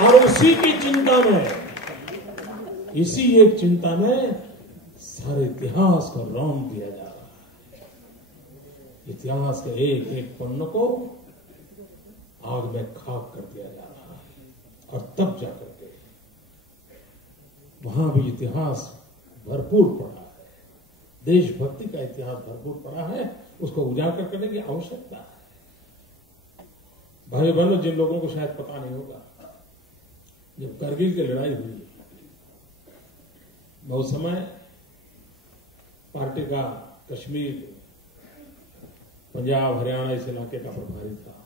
और उसी की चिंता में, इसी एक चिंता में सारे इतिहास को रौंद दिया जा रहा है। इतिहास के एक एक पन्नों को आग में खाक कर दिया जा रहा है। और तब जाकर के वहां भी इतिहास भरपूर पड़ा है, देशभक्ति का इतिहास भरपूर पड़ा है, उसको उजागर करने की आवश्यकता है। भाई बहनों, जिन लोगों को शायद पता नहीं होगा, जब करगिल की लड़ाई हुई, मैं उस समय पार्टी का कश्मीर, पंजाब, हरियाणा इस इलाके का प्रभारी था।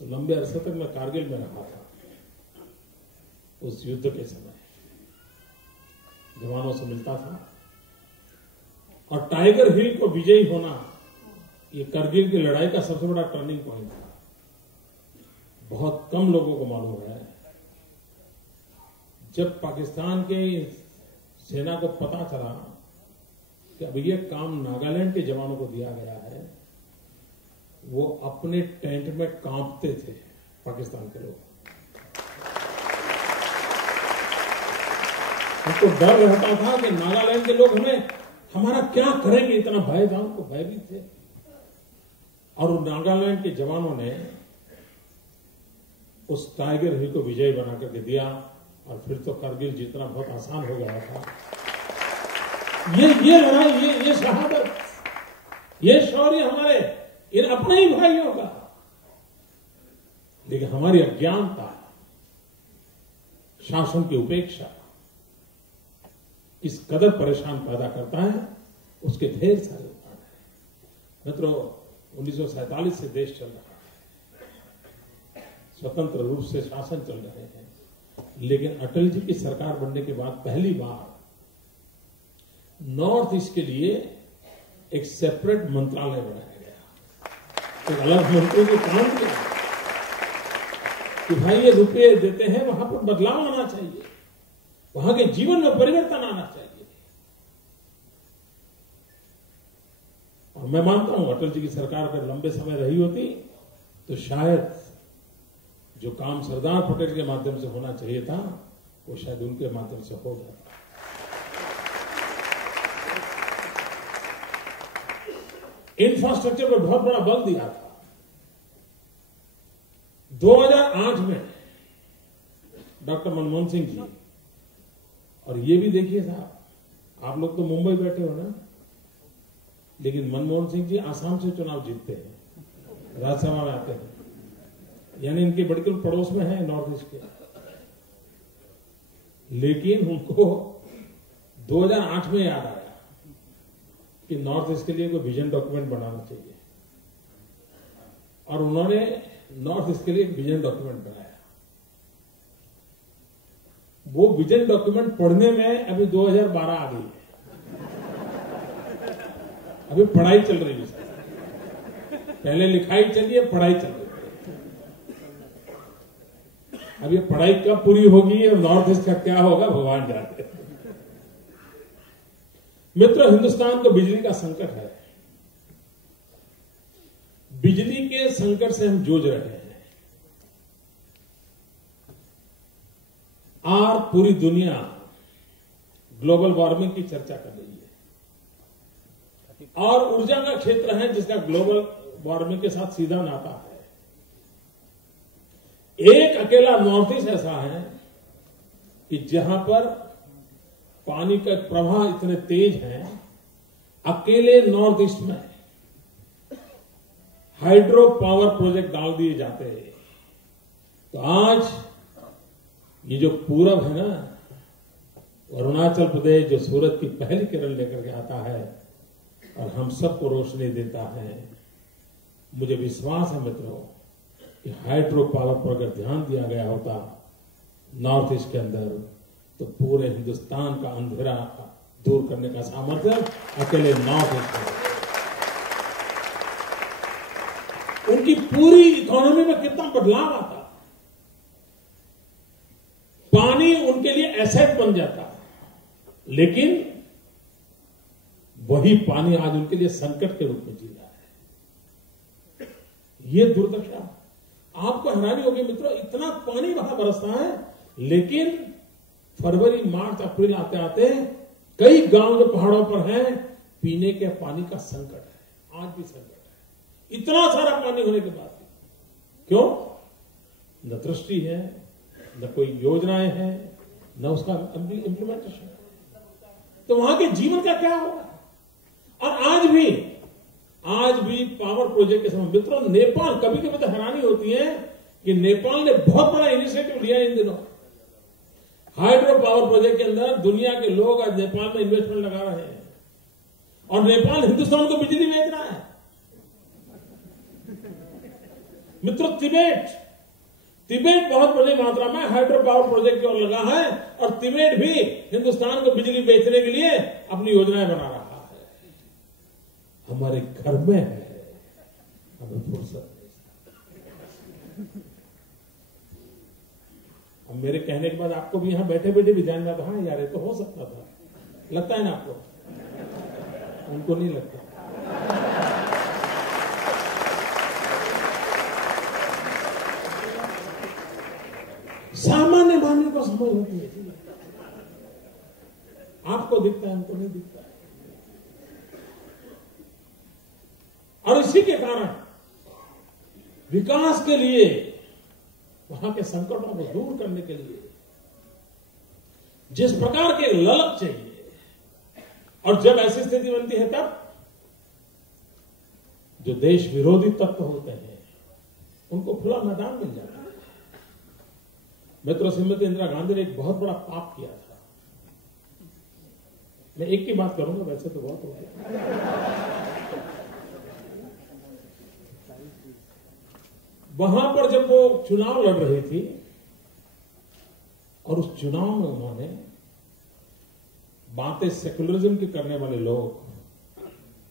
तो लंबे अरसे तक मैं कारगिल में रहा था। उस युद्ध के समय जवानों से मिलता था, और टाइगर हिल को विजयी होना ये करगिल की लड़ाई का सबसे बड़ा टर्निंग पॉइंट था। बहुत कम लोगों को मालूम है, जब पाकिस्तान के सेना को पता चला कि अब ये काम नागालैंड के जवानों को दिया गया है, वो अपने टेंट में कांपते थे पाकिस्तान के लोग। उनको डर रहता था कि नागालैंड के लोग हमारा क्या करेंगे, इतना भय था उनको, भयभीत थे। और नागालैंड के जवानों ने उस टाइगर हिल को विजय बना करके दिया, और फिर तो करगिल जीतना बहुत आसान हो गया था। ये लड़ाई, ये शहादत, ये शौर्य हमारे इन अपने ही भाइयों का। लेकिन हमारी अज्ञानता, शासन की उपेक्षा किस कदर परेशान पैदा करता है, उसके ढेर सारे उदाहरण हैं। मित्रों, 1947 से देश चल रहा है, स्वतंत्र रूप से शासन चल रहे हैं, लेकिन अटल जी की सरकार बनने के बाद पहली बार नॉर्थ ईस्ट के लिए एक सेपरेट मंत्रालय बनाया गया। एक अलग मंत्री को काम किया कि भाई ये रुपये देते हैं, वहां पर बदलाव आना चाहिए, वहां के जीवन में परिवर्तन आना चाहिए। और मैं मानता हूं अटल जी की सरकार अगर लंबे समय रही होती तो शायद जो काम सरदार पटेल के माध्यम से होना चाहिए था, वो शायद उनके माध्यम से हो जाता। इंफ्रास्ट्रक्चर पर बहुत बड़ा बल दिया था। 2008 में डॉक्टर मनमोहन सिंह जी, और ये भी देखिए साहब, आप लोग तो मुंबई बैठे हो ना, लेकिन मनमोहन सिंह जी आसाम से चुनाव जीतते हैं, राज्यसभा में आते हैं, यानी इनके बिल्कुल पड़ोस में है नॉर्थ ईस्ट के। लेकिन उनको 2008 में याद आया कि नॉर्थ ईस्ट के लिए कोई विजन डॉक्यूमेंट बनाना चाहिए, और उन्होंने नॉर्थ ईस्ट के लिए एक विजन डॉक्यूमेंट बनाया। वो विजन डॉक्यूमेंट पढ़ने में अभी 2012 आ गई है, अभी पढ़ाई चल रही है। पहले लिखाई चली है, पढ़ाई चल रही है। अब ये पढ़ाई कब पूरी होगी और नॉर्थ ईस्ट का क्या होगा, भगवान जानते हैं। मित्रों, हिंदुस्तान को बिजली का संकट है। बिजली के संकट से हम जूझ रहे हैं। और पूरी दुनिया ग्लोबल वार्मिंग की चर्चा कर रही है, और ऊर्जा का क्षेत्र है जिसका ग्लोबल वार्मिंग के साथ सीधा नाता है। एक अकेला नॉर्थ ईस्ट ऐसा है कि जहां पर पानी का प्रवाह इतने तेज है, अकेले नॉर्थ ईस्ट में हाइड्रो पावर प्रोजेक्ट डाल दिए जाते हैं। तो आज ये जो पूरब है ना, अरुणाचल प्रदेश, जो सूरज की पहली किरण लेकर के आता है और हम सबको रोशनी देता है, मुझे विश्वास है मित्रों कि हाइड्रो पावर पर अगर ध्यान दिया गया होता नॉर्थ ईस्ट के अंदर, तो पूरे हिंदुस्तान का अंधेरा दूर करने का सामर्थ्य अकेले नॉर्थ ईस्ट में। उनकी पूरी इकोनॉमी में कितना बदलाव आता, पानी उनके लिए एसेट बन जाता, लेकिन वही पानी आज उनके लिए संकट के रूप में जी रहा है। ये दुर्दशा आपको हैरानी होगी मित्रों, इतना पानी वहां बरसता है, लेकिन फरवरी, मार्च, अप्रैल आते आते कई गांव जो पहाड़ों पर हैं, पीने के पानी का संकट है, आज भी संकट है, इतना सारा पानी होने के बाद। क्यों? न दृष्टि है, न कोई योजनाएं हैं, न उसका इंप्लीमेंटेशन। तो वहां के जीवन का क्या होगा? और आज भी पावर प्रोजेक्ट के समय मित्रों, नेपाल, कभी कभी तो हैरानी होती है कि नेपाल ने बहुत बड़ा इनिशिएटिव लिया इन दिनों हाइड्रो पावर प्रोजेक्ट के अंदर। दुनिया के लोग आज नेपाल में इन्वेस्टमेंट लगा रहे हैं और नेपाल हिंदुस्तान को बिजली बेच रहा है। मित्रों, तिबेट बहुत बड़ी मात्रा में हाइड्रो पावर प्रोजेक्ट की ओर लगा है और तिबेट भी हिंदुस्तान को बिजली बेचने के लिए अपनी योजनाएं बना रहा है। हमारे घर में है, हमें फुर्सत नहीं। अब मेरे कहने के बाद आपको भी यहां बैठे बैठे भी ध्यान में आता, हाँ यार ये तो हो सकता था, लगता है ना आपको? उनको नहीं लगता। सामान्य मानव को समझ होती है, आपको दिखता है, उनको नहीं दिखता है। और इसी के कारण विकास के लिए, वहां के संकटों को दूर करने के लिए जिस प्रकार के ललक चाहिए, और जब ऐसी स्थिति बनती है तब जो देश विरोधी तत्व होते हैं उनको खुला मैदान मिल जाता है। मित्रों, श्रीमती इंदिरा गांधी ने एक बहुत बड़ा पाप किया था। मैं एक की बात करूंगा, वैसे तो बहुत हो गया। वहां पर जब वो चुनाव लड़ रही थी और उस चुनाव में उन्होंने बातें सेक्युलरिज्म की करने वाले लोग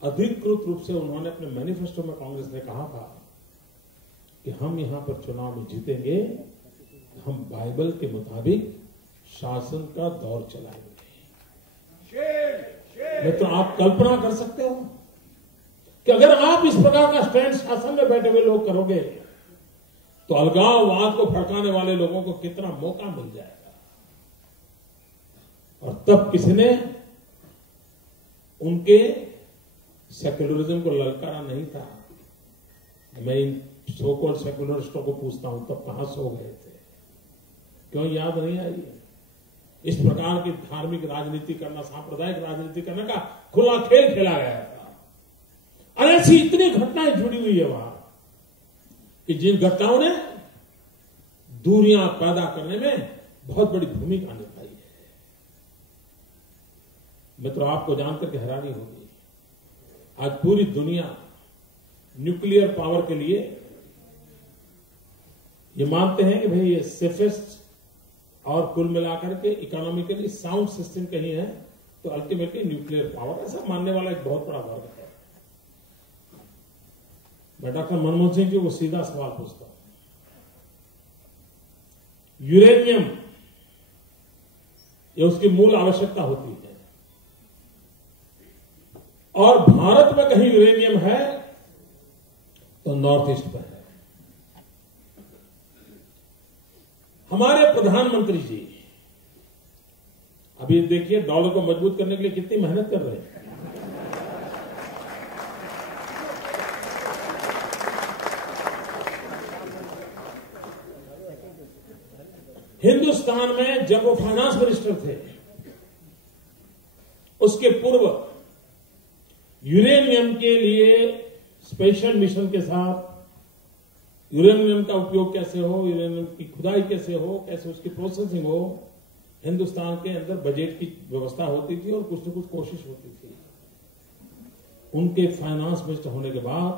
अधिकृत रूप से उन्होंने अपने मैनिफेस्टो में, कांग्रेस ने कहा था कि हम यहां पर चुनाव में जीतेंगे, हम बाइबल के मुताबिक शासन का दौर चलाएंगे। मित्र, आप कल्पना कर सकते हो कि अगर आप इस प्रकार का स्टैंड शासन में बैठे हुए लोग करोगे तो अलगाववाद को भड़काने वाले लोगों को कितना मौका मिल जाएगा। और तब किसी ने उनके सेक्युलरिज्म को ललकारा नहीं था। मैं इन सो कॉल्ड सेक्युलरिस्टों को पूछता हूं, तब कहां सो गए थे? क्यों याद नहीं आई? इस प्रकार की धार्मिक राजनीति करना, सांप्रदायिक राजनीति करने का खुला खेल खेला गया था। और ऐसी इतनी घटनाएं जुड़ी हुई है वहां कि जिन घटनाओं ने दूरियां पैदा करने में बहुत बड़ी भूमिका निभाई है। मित्रों, आपको जानकर के हैरानी होगी, आज पूरी दुनिया न्यूक्लियर पावर के लिए ये मानते हैं कि भाई ये सेफेस्ट और कुल मिलाकर के इकोनॉमिकली साउंड सिस्टम कहीं है तो अल्टीमेटली न्यूक्लियर पावर, ऐसा मानने वाला एक बहुत बड़ा वर्ग है। मैं डॉक्टर मनमोहन सिंह जी को सीधा सवाल पूछता हूं, यूरेनियम ये उसकी मूल आवश्यकता होती है और भारत में कहीं यूरेनियम है तो नॉर्थ ईस्ट पर है। हमारे प्रधानमंत्री जी अभी देखिए डॉलर को मजबूत करने के लिए कितनी मेहनत कर रहे हैं। हिंदुस्तान में जब वो फाइनेंस मिनिस्टर थे, उसके पूर्व यूरेनियम के लिए स्पेशल मिशन के साथ यूरेनियम का उपयोग कैसे हो, यूरेनियम की खुदाई कैसे हो, कैसे उसकी प्रोसेसिंग हो, हिंदुस्तान के अंदर बजट की व्यवस्था होती थी और कुछ न कुछ कोशिश होती थी। उनके फाइनेंस मिनिस्टर होने के बाद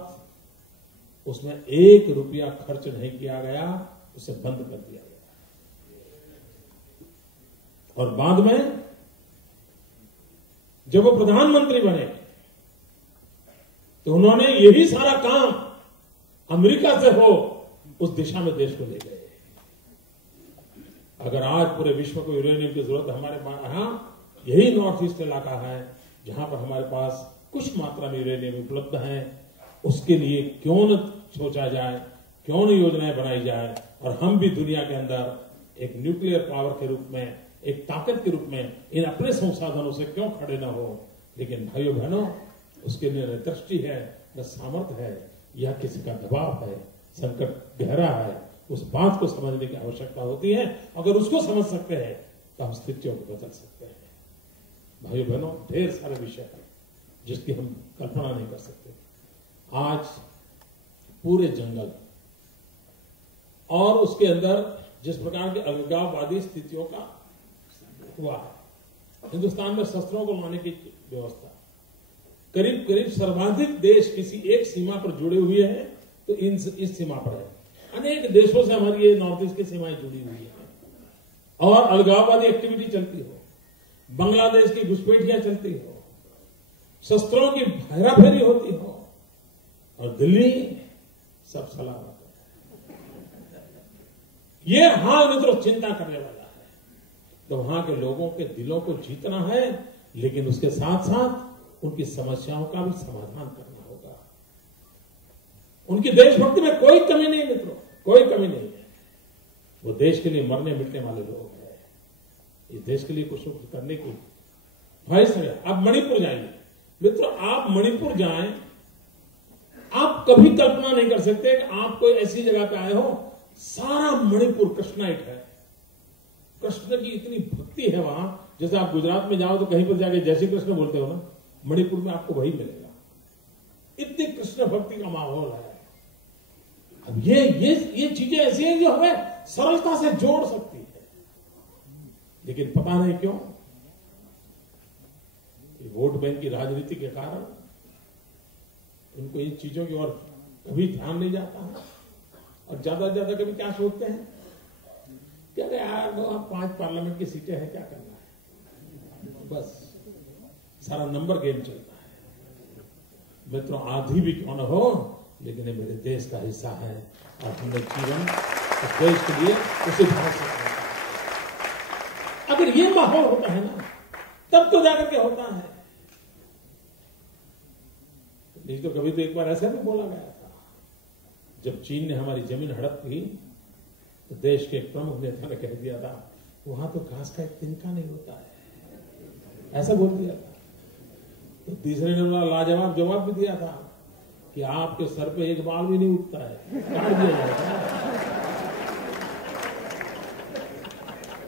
उसमें 1 रुपया खर्च नहीं किया गया, उसे बंद कर दिया गया। और बाद में जब वो प्रधानमंत्री बने तो उन्होंने यही सारा काम अमेरिका से हो उस दिशा में देश को ले गए। अगर आज पूरे विश्व को यूरेनियम की जरूरत है, हमारे यहां यही नॉर्थ ईस्ट इलाका है जहां पर हमारे पास कुछ मात्रा में यूरेनियम उपलब्ध है। उसके लिए क्यों न सोचा जाए क्यों नहीं योजनाएं बनाई जाए और हम भी दुनिया के अंदर एक न्यूक्लियर पावर के रूप में, एक ताकत के रूप में इन अपने संसाधनों से क्यों खड़े न हो। लेकिन भाइयों बहनों, उसके लिए न दृष्टि है, न सामर्थ्य है, या किसी का दबाव है, संकट गहरा है। उस बात को समझने की आवश्यकता होती है। अगर उसको समझ सकते हैं तो हम स्थितियों को बदल सकते हैं। भाइयों बहनों, ढेर सारे विषय हैं जिसकी हम कल्पना नहीं कर सकते। आज पूरे जंगल और उसके अंदर जिस प्रकार की अलगाववादी स्थितियों का हुआ है, हिंदुस्तान में शस्त्रों को लाने की व्यवस्था, करीब करीब सर्वाधिक देश किसी एक सीमा पर जुड़े हुए हैं तो इस सीमा पर है। अनेक देशों से हमारी ये नॉर्थ ईस्ट की सीमाएं जुड़ी हुई है और अलगाववादी एक्टिविटी चलती हो, बांग्लादेश की घुसपैठियां चलती हो, शस्त्रों की हेराफेरी होती हो और दिल्ली सब सलामत है। ये हाल मित्रों चिंता करने वाला है। तो वहां के लोगों के दिलों को जीतना है, लेकिन उसके साथ साथ उनकी समस्याओं का भी समाधान करना होगा। उनकी देशभक्ति में कोई कमी नहीं मित्रों, कोई कमी नहीं है। वो देश के लिए मरने मिटने वाले लोग हैं। इस देश के लिए कुछ करने की ख्वाहिश है। आप मणिपुर जाइए मित्रों, आप मणिपुर जाएं, आप कभी कल्पना नहीं कर सकते कि आप कोई ऐसी जगह पे आए हो, सारा मणिपुर कृष्णाइट है। कृष्ण की इतनी भक्ति है वहां। जैसे आप गुजरात में जाओ तो कहीं पर जाके जय श्री कृष्ण बोलते हो ना, मणिपुर में आपको वही मिलेगा। इतनी कृष्ण भक्ति का माहौल है। अब ये चीजें ऐसी हैं जो हमें सरलता से जोड़ सकती है, लेकिन पता नहीं क्यों वोट बैंक की राजनीति के कारण उनको इन चीजों की ओर कभी ध्यान नहीं जाता है। और ज्यादा से ज्यादा कभी क्या सोचते हैं, क्या यार 5 पार्लियामेंट की सीटें हैं, क्या करना है, बस सारा नंबर गेम चलता है। मित्रों, आधी भी क्यों न हो, लेकिन ये मेरे देश का हिस्सा है और हमने जीवन इस देश के लिए उसे भाग सकते हैं। अगर ये माहौल होता है ना, तब तो जाकर के होता है। नहीं तो कभी तो एक बार ऐसा भी बोला गया था, जब चीन ने हमारी जमीन हड़प की तो देश के एक प्रमुख नेता ने कह दिया था, वहां तो घास का एक तिनका नहीं होता है, ऐसा बोल दिया था। तो तीसरे ने लाजवाब जवाब भी दिया था कि आपके सर पे एक बाल भी नहीं उठता है, काट दिया जाएगा।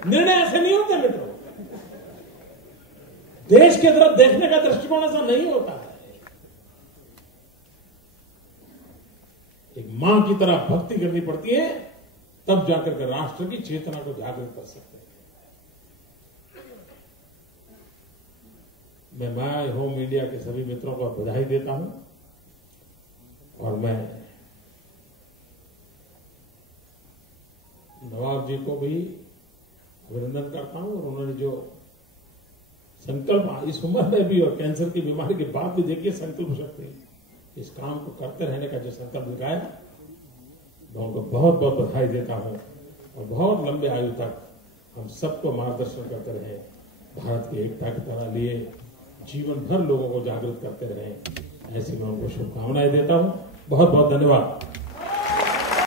निर्णय ऐसे नहीं होते मित्रों। देश की तरफ देखने का दृष्टिकोण ऐसा नहीं होता है। एक मां की तरह भक्ति करनी पड़ती है, तब जाकर के राष्ट्र की चेतना को जागृत कर सकते हैं। मैं माय होम इंडिया के सभी मित्रों को बधाई देता हूं और मैं नवाब जी को भी अभिनंदन करता हूं। और उन्होंने जो संकल्प इस उम्र में भी और कैंसर की बीमारी के बाद भी देखिए संकल्प शक्ति, इस काम को करते रहने का जो संकल्प दिखाया, मैं उनको बहुत बहुत बधाई देता हूं। और बहुत लंबे आयु तक हम सबको मार्गदर्शन करते रहे, भारत की एकता की तरह लिए जीवन भर लोगों को जागृत करते रहे, ऐसी मैं उनको शुभकामनाएं देता हूं। बहुत बहुत धन्यवाद।